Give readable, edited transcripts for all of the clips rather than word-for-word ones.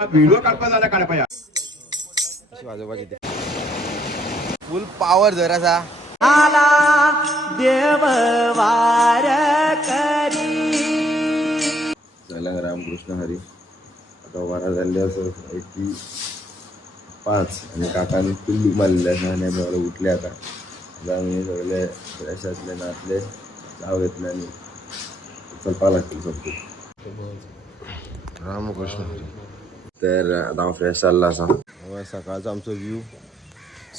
Video काढता झाला काढ पाया आजोबाची फुल पावर जरासा आला देव वार करी. झाला रामकृष्ण हरी. आता वारा झाले असं 5 आणि काकाने पिल्ली मारलेल्या आणि उठले. आता आम्ही सगळे फ्रेशातले नाचले, चाव घेतले आणि चलपा लागतील सबके. रामकृष्ण हरी. तर आता फ्रेश चालला असा सकाळचा आमचा व्ह्यू.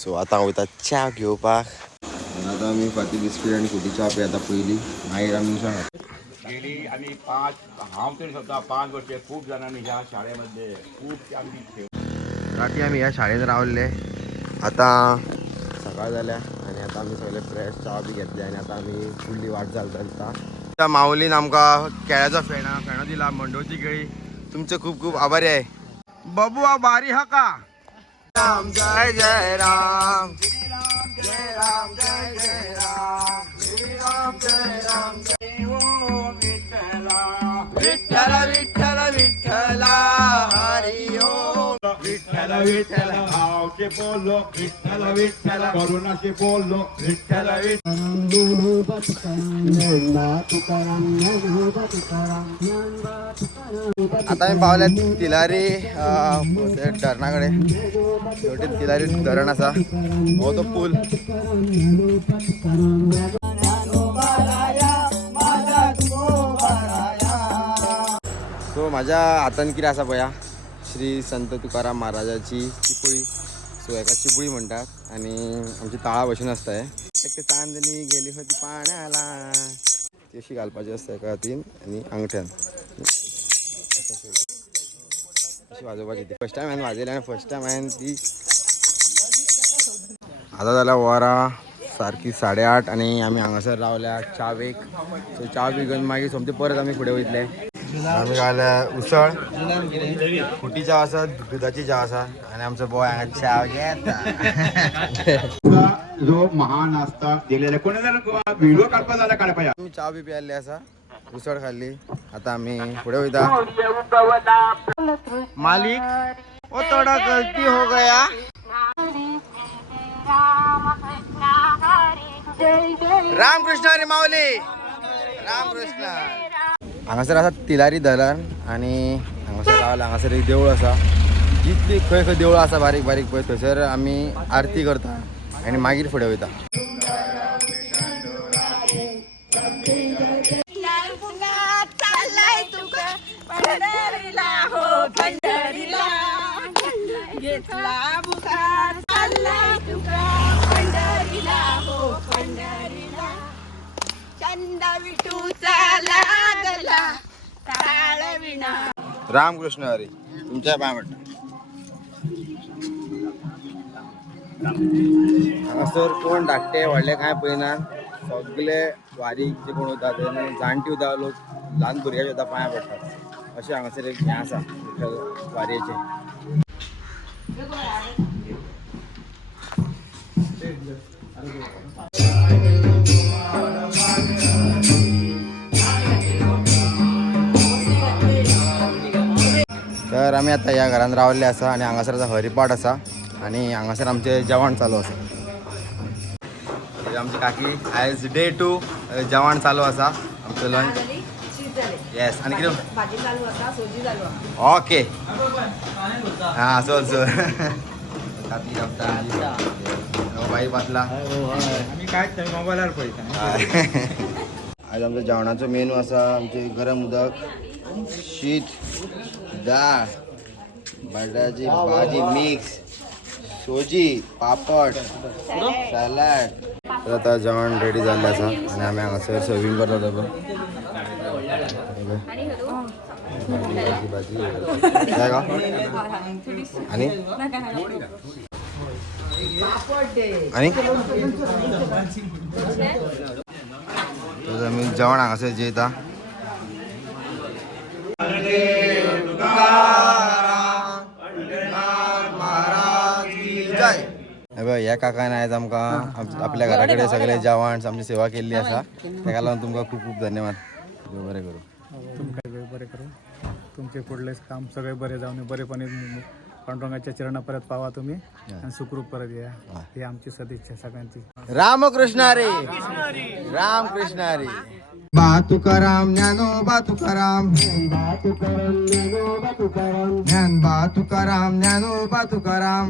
सो आता वयता च्या घेवपाक. आता आम्ही फाती बिस्कीट आणि कुटी च्या पे आता पहिली मागीर आमी सांगा गेली आम्ही 5 हांव तरी स्वतः 5 वर्षे खूप जणांनी ह्या शाळेमध्ये खूप आम्ही रात्री आम्ही ह्या शाळेत रावले. आता सकाळ झाल्या आणि आता आम्ही सगळे फ्रेश चहा बी घेतले आणि आता आम्ही फुडली वाट चालता. त्या माऊलीन आमकां केळ्याचो फेणो दिला, मंडोची केळी. तुमचे खूप खूप आभारी आहे. बबुआ बारी हा का. राम जय जय राम, जय राम जय जय राम, श्री राम जय राम जय ओ विठ्ठला, विठ्ठल विठ्ठल विठ्ठला हरी ओम. विठ्ठल विठ्ठल भावचे बोललो, विठ्ठल विठ्ठल करुणाचे बोललो, विठ्ठल आता आम्ही पावल्या तिलारी धरणाकडे. शेवटी तिलारी धरण असा हो तो पूल. सो माझ्या हातान कितें आसा पळया, श्री संत तुकाराम महाराजाची चिपळी. सो एका चिपळी म्हणतात आणि आमची ताळा भशेन असता. एक चांदणी गेली होती पाण्याला, ती अशी घालपाची असते एका हातीन आणि अंगठ्यान अशी वाजोवपाची. ती फर्स्ट टायम हांवें वाजयली आणि फर्स्ट टायम हांवें ती. आता जाल्या वरां सारकी 8:30 आणि आमी हांगासर रावल्या चावेक. सो च्या बी घेवन मागीर सोमते परत आमी फुडें वयतले. आमी घाल्या उसळ, फुटी च्या आसा, दुधाची च्या आसा आणि आमचो बॉय हांगा च्या घेता. जो महान आस्था दिलेला कोणी जर व्हिडिओ काढता झाला काढ पाया. आमी च्या बी प्यायली आसा, उसळ खाल्ली. आता आमी फुडें वयता. मालिक ओ थोड़ा गलती हो गया. रामकृष्ण हरी माऊली, रामकृष्ण. हांगासर आसा तिलारी धरण आणि हांगासर रावला. हांगासर एक देवूळ आसा. जितली खंय खंय देवळां आसा बारीक बारीक पळय थंयसर आमी आरती करता आणि मागीर फुडें वयता. रामकृष्ण हरी. तुमच्या पाय म्हणटा हांगासर कोण धाकटे व्हडले कांय पळयना. सगळे वारीक जे कोण वता ते जाणटी वता लोक, ल्हान भुरग्याचे वता पांया पडटात. अशें हांगासर एक हें आसा वारयेचें. तर आमी आतां ह्या घरान रावल्ले आसा आणि हांगासर आतां हरिपाठ आसा आणि हांगासर आमचें जेवण चालू आसा. आमची काकी आयज डे 2 जेवण चालू आसा आमचो लंच. येस. आणि कितें भाजी चालू आसा, सोजी चालू आसा. ओके हां चल चल. काकी कापता बाई पातला. आम्ही काय मोबाईलवर पळयता. आज आमच्या जेवणाचो मेनू आसा आमचे गरम उदक, शीत, डाळ, बटाट्याची भाजी मिक्स, सोजी, पापड, सॅलड. तर आता जेवण रेडी जाल्लें आसा आणि आमी हांगासर सर्विंग करता. भाजी जाय का आणि आणि तर आमी जेवण हांगासर जेयता. ह्या काकान आयज आमकां आपल्या घरा कडेन सगळे जेवण आमची सेवा केल्ली आसा. ताका लागून तुमकां खूब खूब धन्यवाद. देव बरें करूं. तुमचे पुढलेच काम सगळे बरे जाऊन बरेपणे पांडुरंगाच्या चरणा परत पावा तुम्ही आणि सुखरूप परत या ही आमची सदिच्छा सगळ्यांची. रामकृष्ण हरी रामकृष्ण हरी. बा तुकाराम ज्ञानोबा तुकाराम ज्ञान बा तुकाराम ज्ञानोबा तुकाराम.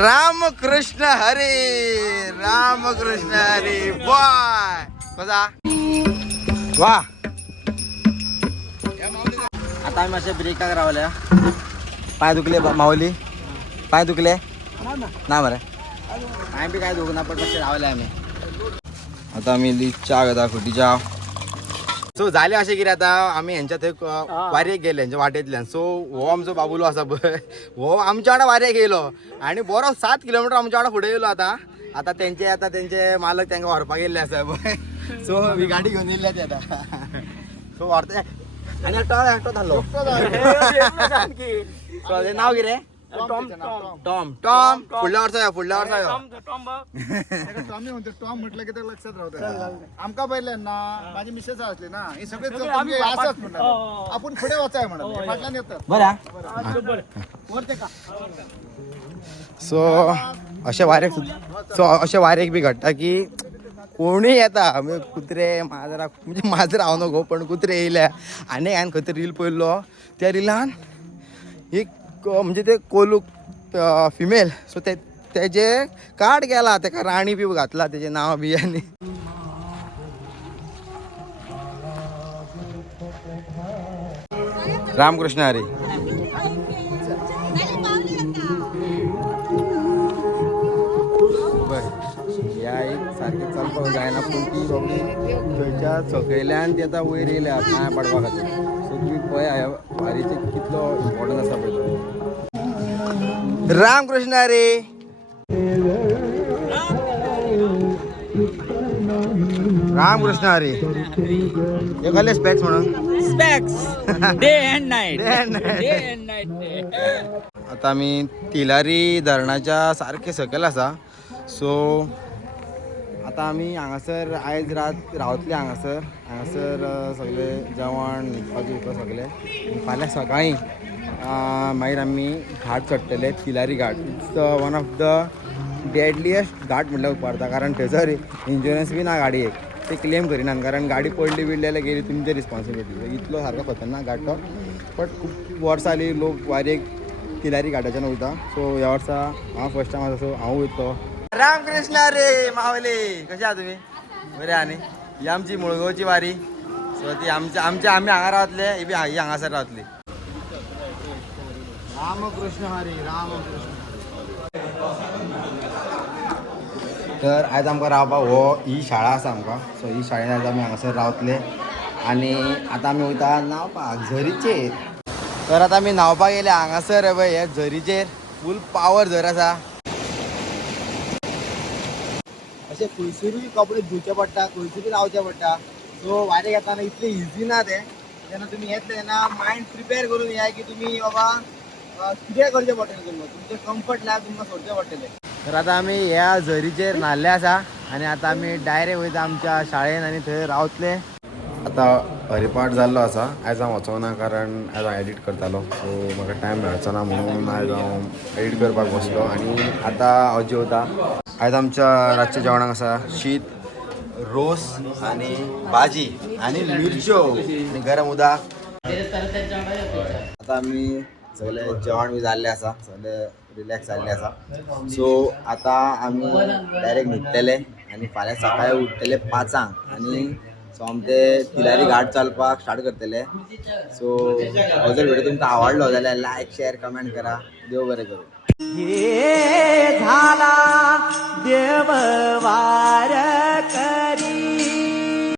रामकृष्ण हरी रामकृष्ण हरी. बाय कसा वा. आता आम्ही अशा ब्रेका रावल्या. पाय दुखले माऊली पाय दुखले ना बरं आम्ही बी काय दुखना पण कसे रावले आम्ही. आता आम्ही चहा घेता खोटी चहा. सो झाले असे की आता आम्ही यांच्या थंय वाऱ्याक गेले यांच्या वाटेंतल्यान. सो हो आमचो बाबुलो आसा पळय हो आमच्या वांगडा वाऱ्याक येयलो आणि बरो 7 किलोमीटर आमच्या वांगडा फुडें येयलो. आता त्यांचे मालक तांकां व्हरपाक गेल्ले आसा पळय. सो ही गाडी घेवन येयल्या ते आता. सो व्हरता आणि एकटो धाडलो. सो तें नांव कितें? टॉम. टॉम फुडल्या वर्सा यो टॉमी म्हणतो टॉम म्हटलं की तर लक्षात राहतं. आमका पहिल्यांदा माझी मिसेस असली ना हे सगळे असंच म्हणतात आपण पुढे वाचाय म्हणत फाटल्यान येतात बरं. वरते का. सो अशे वारेक बी घडटा की कोणी येता म्हणजे कुत्रे माजरा म्हणजे माजर हांव नको पण कुत्रे येयल्या. आनी हांवें खंय तरी रील पळयल्लो त्या रिलान एक म्हणजे ते कोलूक फिमेल. सो तेजे कार्ड गेला तेका राणी बी घातला तेजे नांव बी. आनी रामकृष्ण हरी. ह्या एक सारखी चलपाक जायना पूण ती सगळी थंयच्या सकयल्यान ती आतां वयर येयल्या पांया पडपा खातीर. सो तुमी पळया वारीचे कितलो इम्पॉर्टंट आसा पळय तो. रामकृष्ण हरी. रामकृष्ण हरी. हे खाली स्पेक्स म्हणून स्पेक्स डे अँड नाईट. आता आमी तिलारी धरणाच्या सारखे सकयल आसा. सो आता आमी हांगासर आयज रावतले हांगासर सगळे जेवण न्हिदपाचें उदक सगळें. फाल्यां सकाळीं मागीर आमी घाट चडटले Tilari Ghat. It's one of the deadliest ghat म्हटल्यार उपकारता कारण थंयसर इन्शुरन्स बी ना गाडयेक. ते क्लेम करिनात कारण गाडी पडली बिडली गेली तुमची रिस्पॉन्सिबिलिटी. इतलो सारको खतरनाक घाट तो. बट खूब वर्सां जालीं लोक वारेक तिलारी घाटाच्यान वयता. सो ह्या वर्सा हांव फर्स्ट टायम आसा सो हांव वयतलो. रामकृष्ण हरी मावले कशे आहा तुमी? बरे आहा न्ही. ही आमची मुळगांवची वारी. सो ती आमी हांगा रावतले ही बी हांगासर रावतली. रामकृष्ण हरी रामकृष्ण. तर आयज आमकां रावपाक ही शाळा आसा आमकां. सो ही शाळेन आयज आमी हांगासर रावतले आनी आतां आमी वयता न्हांवपाक झरीचेर. तर आतां आमी न्हांवपाक येयले हांगासर पळय हे झरीचेर फूल पावर झर आसा. अशें खंयसरूय कपडे धुवचे पडटा खंयसरूय रावचें पडटा. सो वारेक येताना इतलें इजी ना तें. जेन्ना तुमी येतले तेन्ना मायंड प्रिपेर करून येया की तुमी बाबा कितें करचें पडटलें तुमकां तुमचें कम्फर्ट लायफ तुमकां सोडचें पडटलें. तर आतां आमी ह्या झरीचेर न्हाल्ले आसा आनी आतां आमी डायरेक्ट वयता आमच्या शाळेन आनी थंय रावतले. आतां हरिपाठ जाल्लो आसा. आयज हांव वचोंक ना कारण आयज हांव एडीट करतालो. सो म्हाका टायम मेळचो ना म्हणून आयज हांव एडीट करपाक बसलो आनी आतां हांव जेवता. आयज आमच्या रातच्या जेवणाक आसा शीत रोस आनी भाजी आनी मिरच्यो आनी गरम उदक. आतां आमी सगळे जेवण बी जाल्लें आसा सगळे रिलॅक्स जाल्ले आसा. सो आतां आमी डायरेक्ट न्हिदतले आनी फाल्यां सकाळीं उठतले 5:00 आनी सो आमचे तिलारी घाट चलपाक स्टार्ट करतले. सो हो जर व्हिडिओ तुमकां आवडलो जाल्यार लायक शेअर कमेंट करा. देव बरें करूं. हे झाला देव वार करी.